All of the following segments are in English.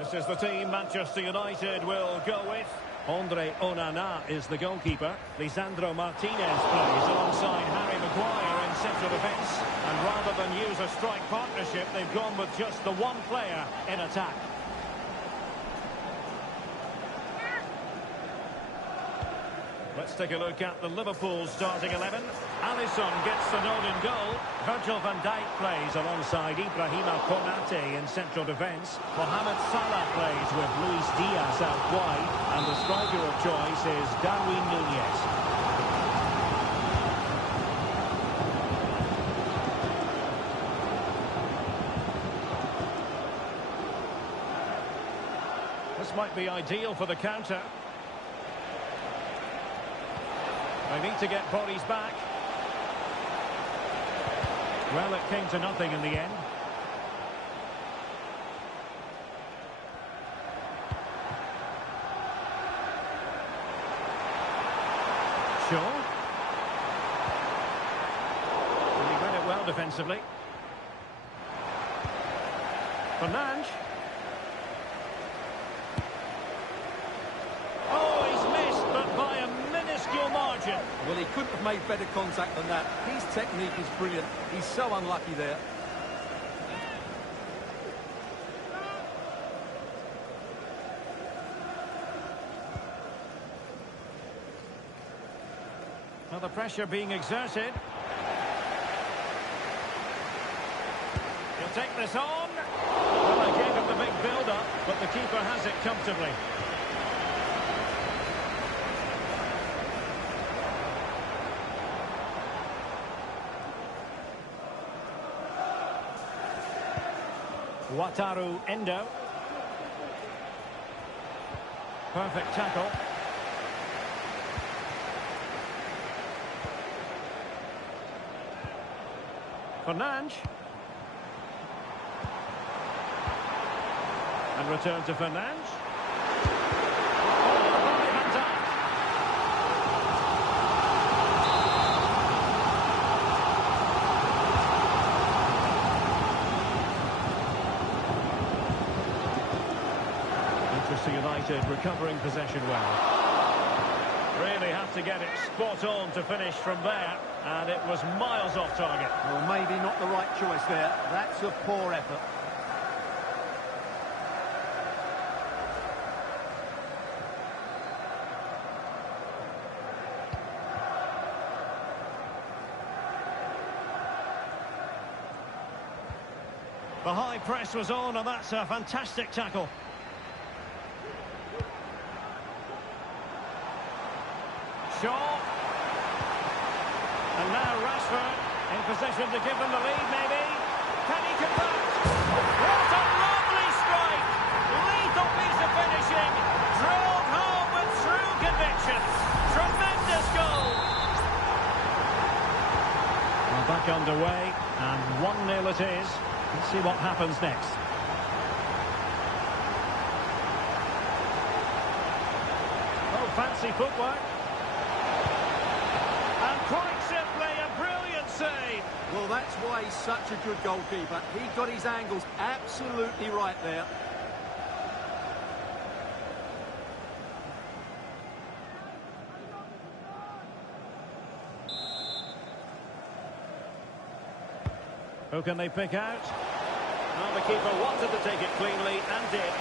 This is the team Manchester United will go with. Andre Onana is the goalkeeper. Lisandro Martinez plays alongside Harry Maguire in central defence. And rather than use a strike partnership, they've gone with just the one player in attack. Let's take a look at the Liverpool starting 11. Alisson gets the nod in goal. Virgil van Dijk plays alongside Ibrahima Konate in central defence. Mohamed Salah plays with Luis Diaz out wide. And the striker of choice is Darwin Núñez. This might be ideal for the counter. They need to get bodies back. Well, it came to nothing in the end. Shaw. And he read it well defensively. Fernandes. Oh, he's missed, but by a minuscule margin. Well, he couldn't have made better contact than that. His technique is brilliant. He's so unlucky there. Now the pressure being exerted. He'll take this on. Well, they gave him the big build-up, but the keeper has it comfortably. Wataru Endo. Perfect tackle. Fernandes. And return to Fernandes. Manchester United recovering possession well. Really have to get it spot on to finish from there, and it was miles off target. Well, maybe not the right choice there. That's a poor effort. The high press was on, and that's a fantastic tackle. Shaw. And now Rashford in position to give them the lead, maybe. Can he convert? What a lovely strike! Lethal piece of finishing. Drilled home with true conviction. Tremendous goal. Well, back underway, and 1-0 it is. Let's see what happens next. Oh, fancy footwork. And quite simply, a brilliant save. Well, that's why he's such a good goalkeeper. He got his angles absolutely right there. Who can they pick out? Well, the keeper wanted to take it cleanly and did.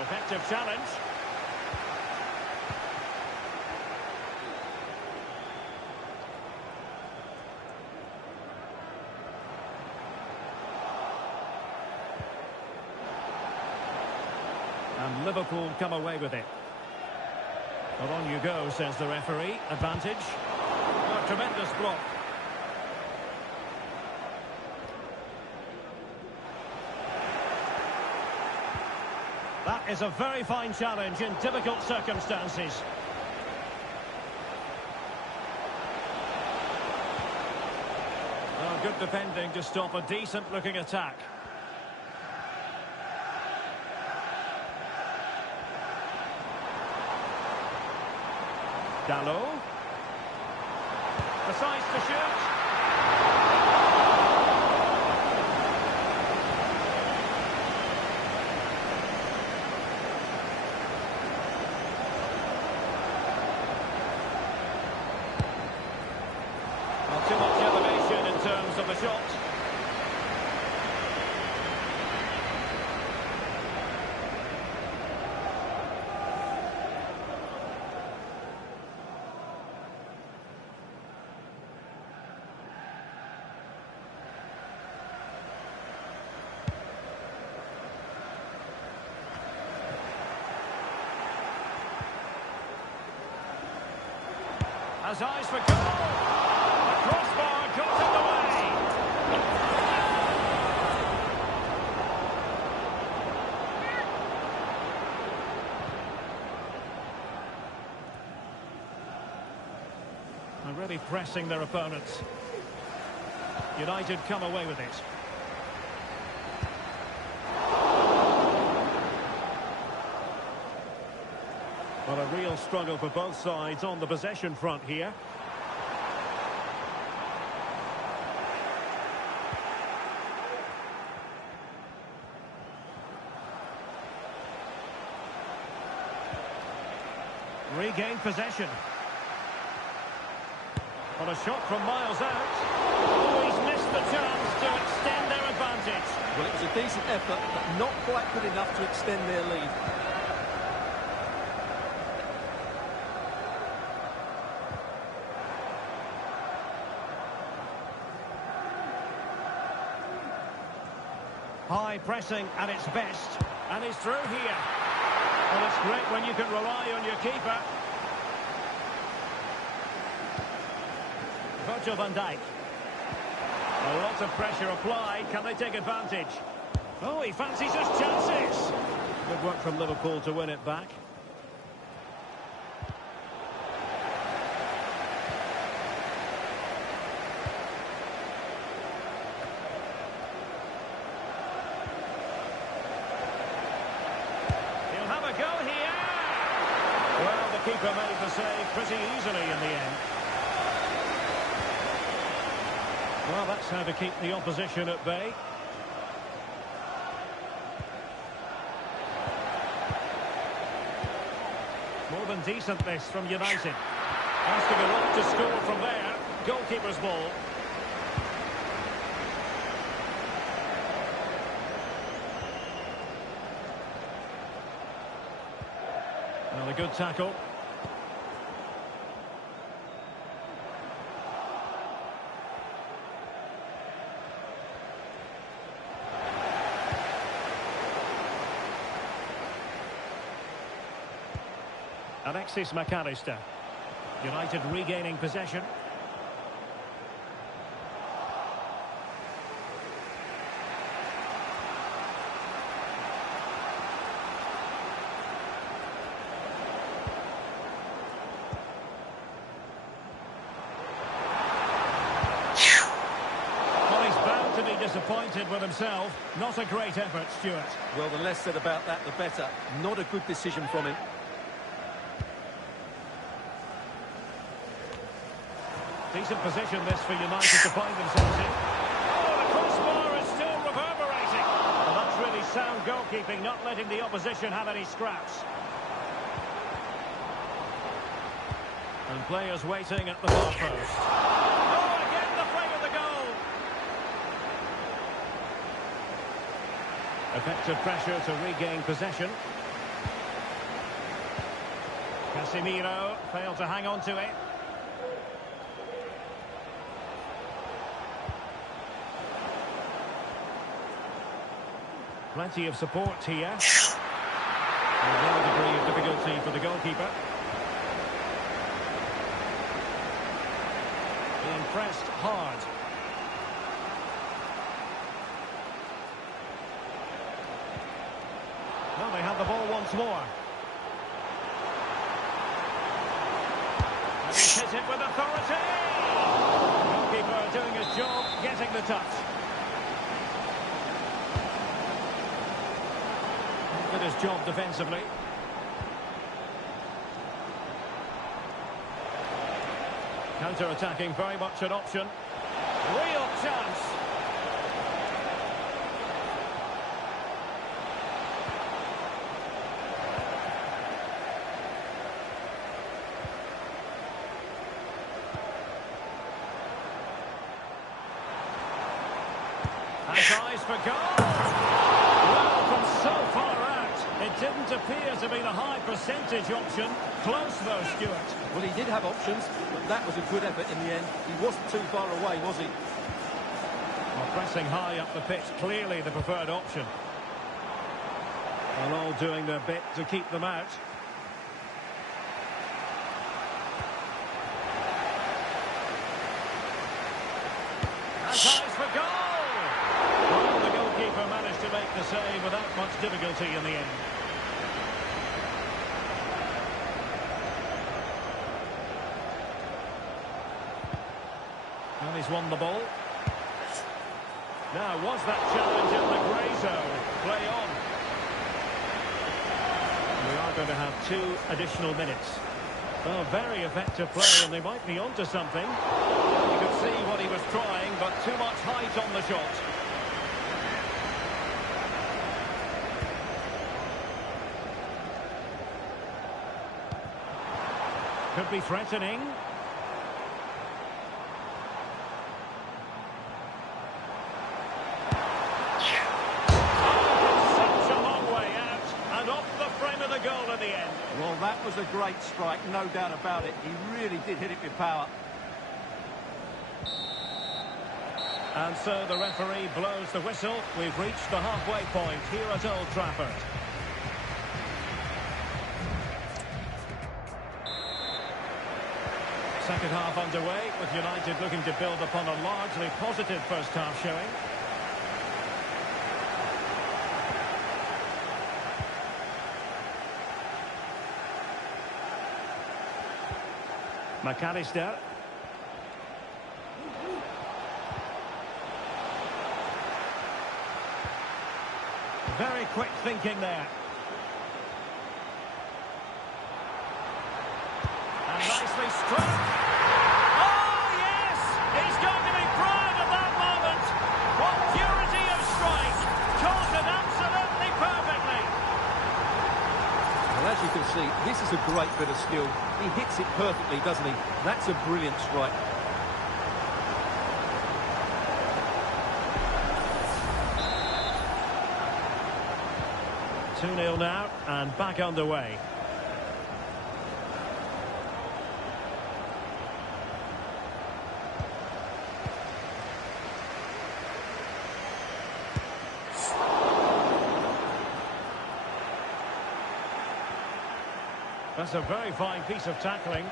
Effective challenge. And Liverpool come away with it. Well, on you go, says the referee. Advantage. Oh, tremendous block. That is a very fine challenge in difficult circumstances. Well, good defending to stop a decent-looking attack. Dalot. Decides to shoot. Not too much elevation in terms of the shot. Has eyes for goal. The crossbar got in the way. They're really pressing their opponents. United come away with it. Well, a real struggle for both sides on the possession front here. Regained possession. On a shot from miles out. Oh, he's missed the chance to extend their advantage. Well, it was a decent effort, but not quite good enough to extend their lead. High pressing at its best. And he's through here. Well, it's great when you can rely on your keeper. Virgil van Dijk. A lot of pressure applied. Can they take advantage? Oh, he fancies his chances. Good work from Liverpool to win it back. He'll have a go here. Well, the keeper made the save pretty easily in the end. Well, that's how to keep the opposition at bay. More than decent this from United. Asking a lot to score from there. Goalkeeper's ball. Well, a good tackle. Alexis McAllister. United regaining possession. Well, he's bound to be disappointed with himself. Not a great effort, Stuart. Well, the less said about that, the better. Not a good decision from him. Decent position this for United to find themselves in. Oh, the crossbar is still reverberating. Well, that's really sound goalkeeping, not letting the opposition have any scraps. And players waiting at the far post. Oh, again the frame of the goal. Effective pressure to regain possession. Casemiro failed to hang on to it. Plenty of support here. A low degree of difficulty for the goalkeeper. Being pressed hard. Well, they have the ball once more. And he's hit it with authority. The goalkeeper doing his job, getting the touch. Did his job defensively. Counter-attacking, very much an option. Real chance. Has eyes for goal. Well, from so far out, it didn't appear to be the high percentage option. Close though, Stuart. Well, he did have options, but that was a good effort in the end. He wasn't too far away, was he? Well, pressing high up the pitch, clearly the preferred option. And all doing their bit to keep them out. Has eyes for goal! Well, the goalkeeper managed to make the save without much difficulty in the end. And he's won the ball. Now, was that challenge in the grey zone? Play on. We are going to have 2 additional minutes. Oh, very effective play, and they might be onto something. You could see what he was trying, but too much height on the shot. Could be threatening. Goal in the end. Well, that was a great strike, no doubt about it. He really did hit it with power. And so the referee blows the whistle. We've reached the halfway point here at Old Trafford. Second half underway, with United looking to build upon a largely positive first half showing. McAllister. Very quick thinking there. And nicely struck. Oh, yes! He's going to be proud of that moment. What purity of strike. Caught it absolutely perfectly. Well, as you can see, this is a great bit of skill. He hits it perfectly, doesn't he? That's a brilliant strike. Two 2-0 now, and back underway. That's a very fine piece of tackling.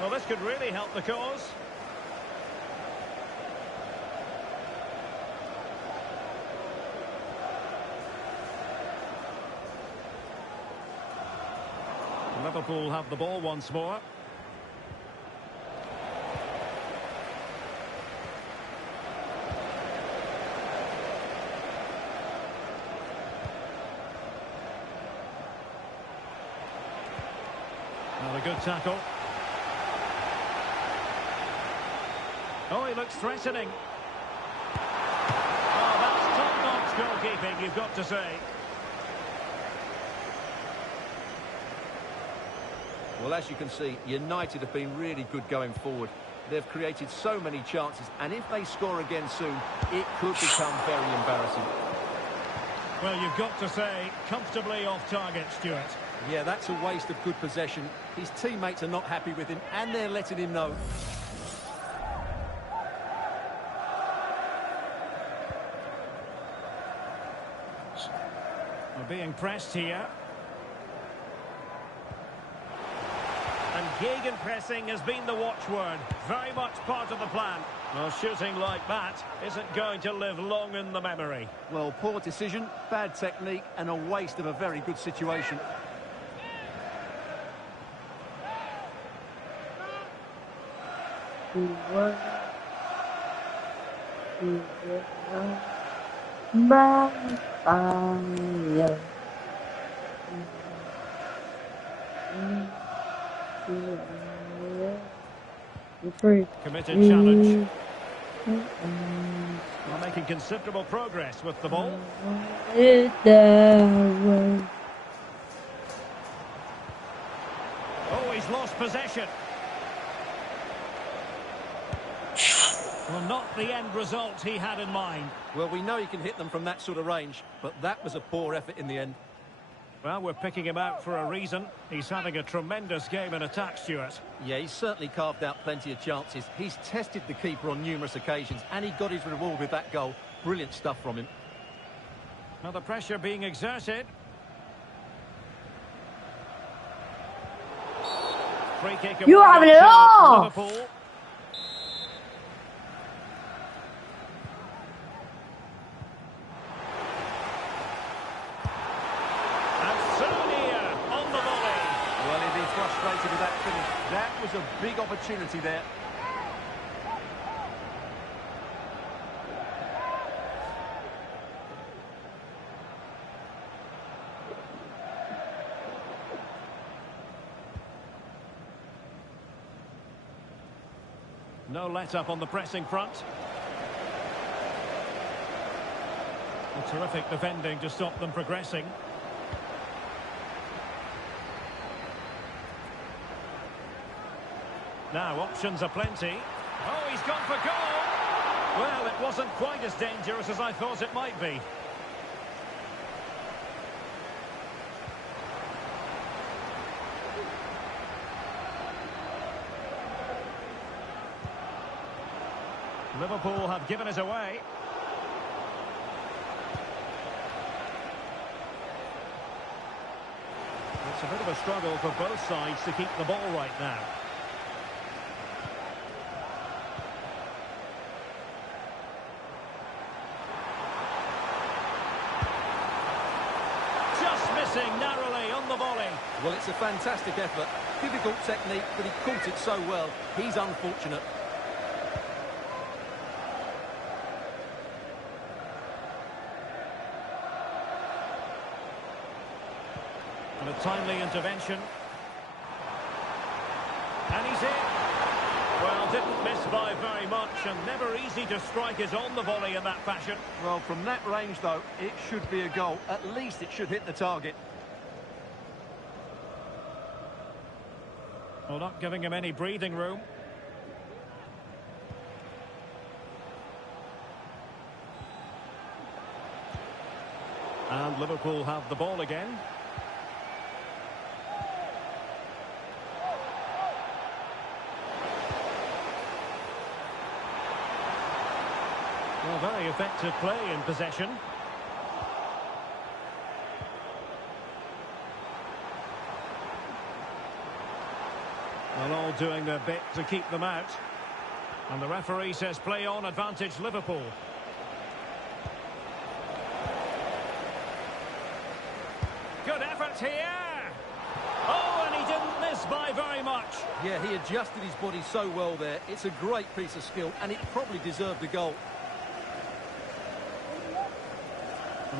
Well, this could really help the cause. Liverpool have the ball once more. Not a good tackle. Oh, he looks threatening. Oh, that's top-notch goalkeeping, you've got to say. Well, as you can see, United have been really good going forward. They've created so many chances, and if they score again soon, it could become very embarrassing. Well, you've got to say, comfortably off target, Stuart. Yeah, that's a waste of good possession. His teammates are not happy with him, and they're letting him know. We're being pressed here. And gegenpressing has been the watchword. Very much part of the plan. Well, shooting like that isn't going to live long in the memory. Well, poor decision, bad technique, and a waste of a very good situation. Committed challenge. Well, making considerable progress with the ball. Oh, he's lost possession. Well, not the end result he had in mind. Well, we know he can hit them from that sort of range, but that was a poor effort in the end. Well, we're picking him out for a reason. He's having a tremendous game in attack, Stuart. Yeah, he's certainly carved out plenty of chances. He's tested the keeper on numerous occasions, and he got his reward with that goal. Brilliant stuff from him. Now the pressure being exerted. Free kick. You have it all! Liverpool. Frustrated with that finish. That was a big opportunity there. No let-up on the pressing front. A terrific defending to stop them progressing. Now, options are plenty. Oh, he's gone for goal! Well, it wasn't quite as dangerous as I thought it might be. Liverpool have given us away. It's a bit of a struggle for both sides to keep the ball right now. Narrowly on the volley. Well, it's a fantastic effort. Difficult technique, but he caught it so well. He's unfortunate. And a timely intervention. And he's in. Well, didn't miss by very much, and never easy to strike his on the volley in that fashion. Well, from that range, though, it should be a goal. At least it should hit the target. Well, not giving him any breathing room. And Liverpool have the ball again. Well, very effective play in possession. Well, all doing their bit to keep them out. And the referee says play on, advantage Liverpool. Good effort here. Oh, and he didn't miss by very much. Yeah, he adjusted his body so well there. It's a great piece of skill, and it probably deserved a goal.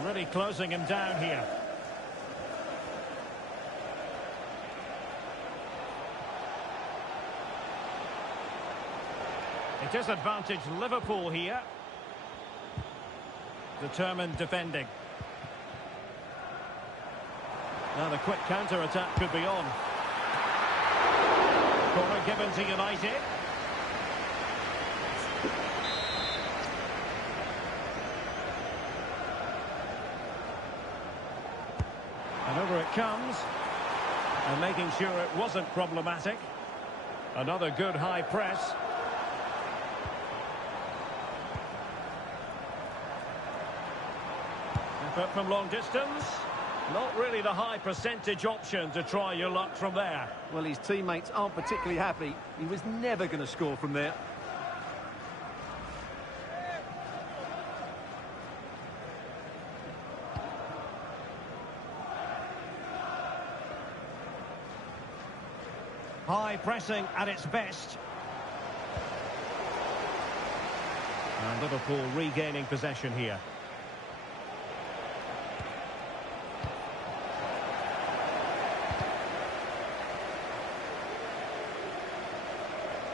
Really closing him down here. It is advantage Liverpool here. Determined defending. Now the quick counter-attack could be on. Corner given to United. And over it comes. And making sure it wasn't problematic. Another good high press. Effort from long distance. Not really the high percentage option to try your luck from there. Well, his teammates aren't particularly happy. He was never going to score from there. High pressing at its best. And Liverpool regaining possession here.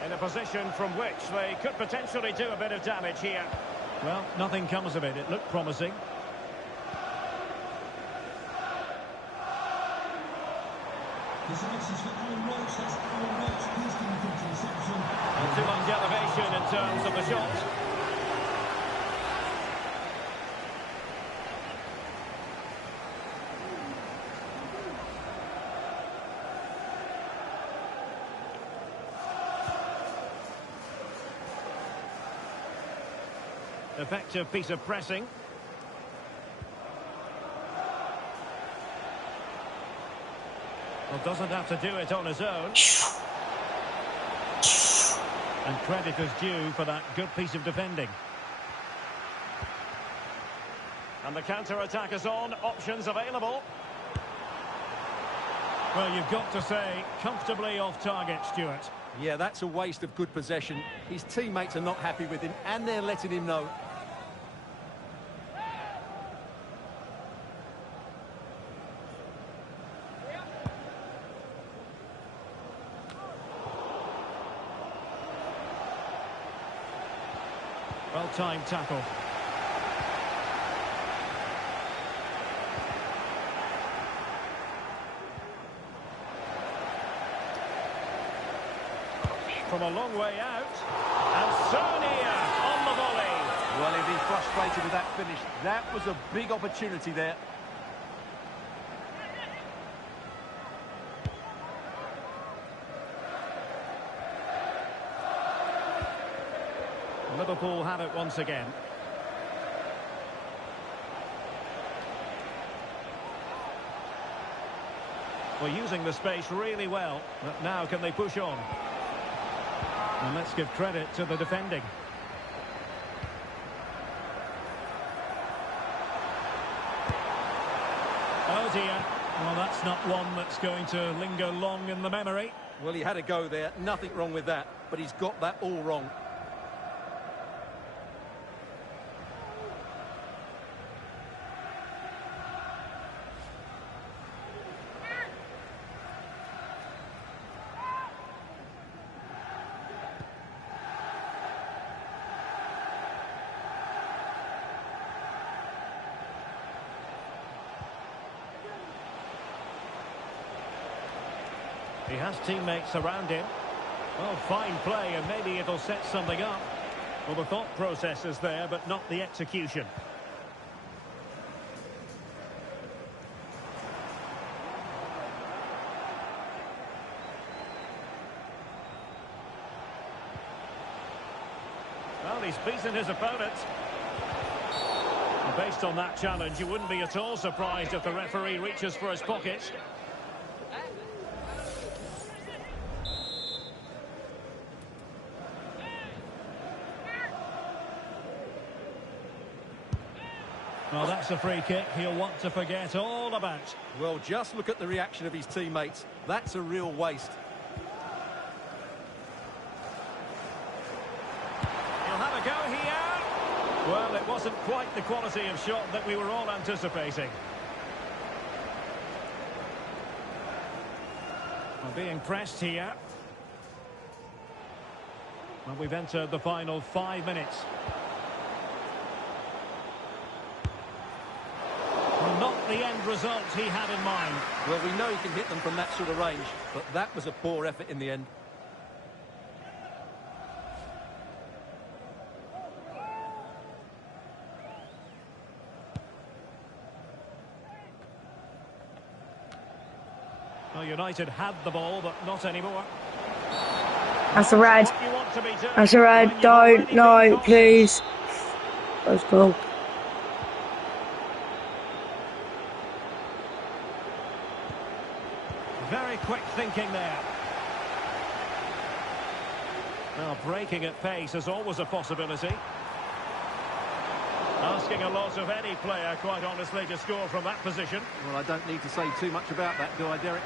In a position from which they could potentially do a bit of damage here. Well, nothing comes of it. It looked promising. Not too much elevation in terms of the shot. Effective piece of pressing. Well, doesn't have to do it on his own. And credit is due for that good piece of defending. And the counter-attack is on. Options available. Well, you've got to say, comfortably off target, Stuart. Yeah, that's a waste of good possession. His teammates are not happy with him, and they're letting him know. Well-timed tackle. From a long way out. And Sonia on the volley. Well, he'd be frustrated with that finish. That was a big opportunity there. Liverpool have it once again. Well, using the space really well. But now can they push on? And let's give credit to the defending. Oh dear. Well, that's not one that's going to linger long in the memory. Well, he had a go there. Nothing wrong with that. But he's got that all wrong. He has teammates around him. Well, fine play, and maybe it'll set something up. Well, the thought process is there, but not the execution. Well, he's beaten his opponent. And based on that challenge, you wouldn't be at all surprised if the referee reaches for his pocket. Well, that's a free kick he'll want to forget all about. Well, just look at the reaction of his teammates. That's a real waste. He'll have a go here. Well, it wasn't quite the quality of shot that we were all anticipating. Well, being pressed here. Well, we've entered the final 5 minutes. Not the end result he had in mind. Well, we know he can hit them from that sort of range, but that was a poor effort in the end. Well, United had the ball, but not anymore. That's a red. That's a red. Don't. No, please. Let's go. Very quick thinking there. Well, breaking at pace is always a possibility. Asking a lot of any player, quite honestly, to score from that position. Well, I don't need to say too much about that, do I, Derek?